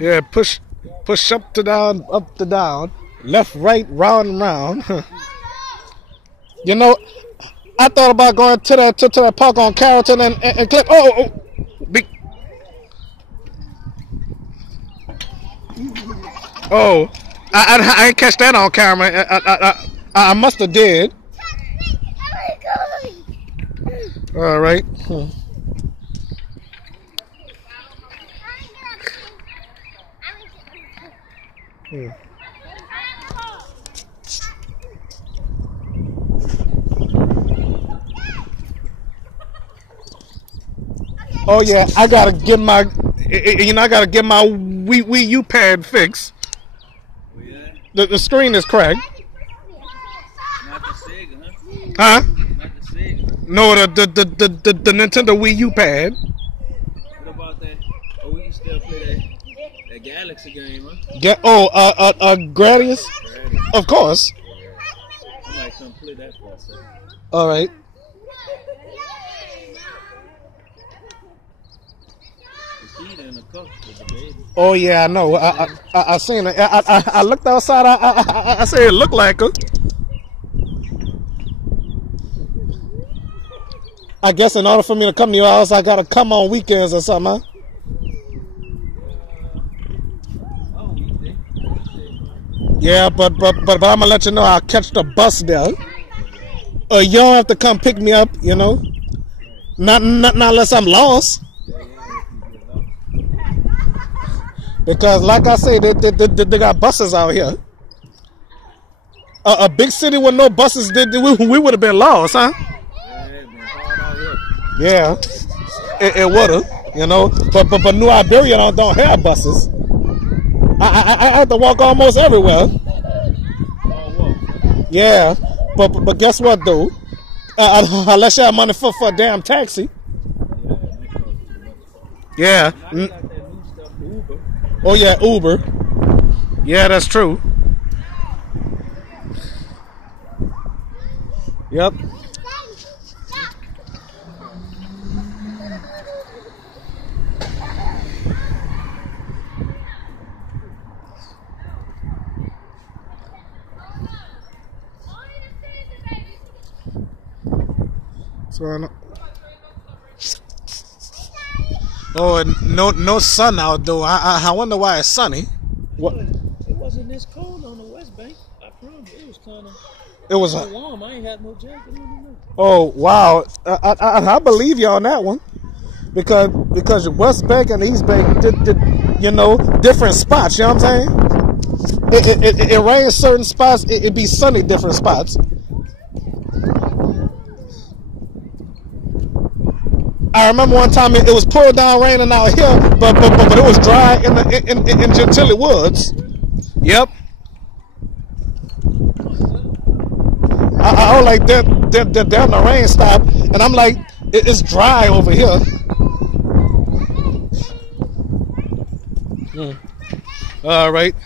Yeah, push up to down, left, right, round and round. You know, I thought about going to that park on Carrollton and click. Oh, I ain't catch that on camera. I must have did. All right. Oh yeah, I gotta get my, Wii U pad fixed. Oh, yeah? The screen is cracked. Not the Sega, Huh? Not the Sega. No, the Nintendo Wii U pad. What about that? Oh, we can still play that Galaxy game, huh? Gradius? Of course. I might come play that for a second. All right. Oh yeah, I know. I seen it. I looked outside. I said it looked like her. I guess in order for me to come to your house, I gotta come on weekends or something, huh? Yeah, but I'm gonna let you know I'll catch the bus there. You don't have to come pick me up, you know. Not unless I'm lost. Because, like I say, they got buses out here. A big city with no buses, we would have been lost, huh? Yeah, it would have, you know. But New Iberia don't have buses. I have to walk almost everywhere. Yeah, but guess what, though? Unless you have money for a damn taxi. Yeah. Oh yeah, Uber. Yeah, that's true. Yep. So no sun out though. I wonder why it's sunny. What? It wasn't this cold on the West Bank. I promise. It was kind of. It was warm. I ain't had no jacket on. Oh wow! I believe you on that one, because the West Bank and the East Bank did different spots. You know what I'm saying? It rains certain spots. It be sunny different spots. I remember one time it was pouring down raining out here, but it was dry in Gentilly Woods. Yep. I was like, then the rain stopped, and I'm like, it's dry over here. All right.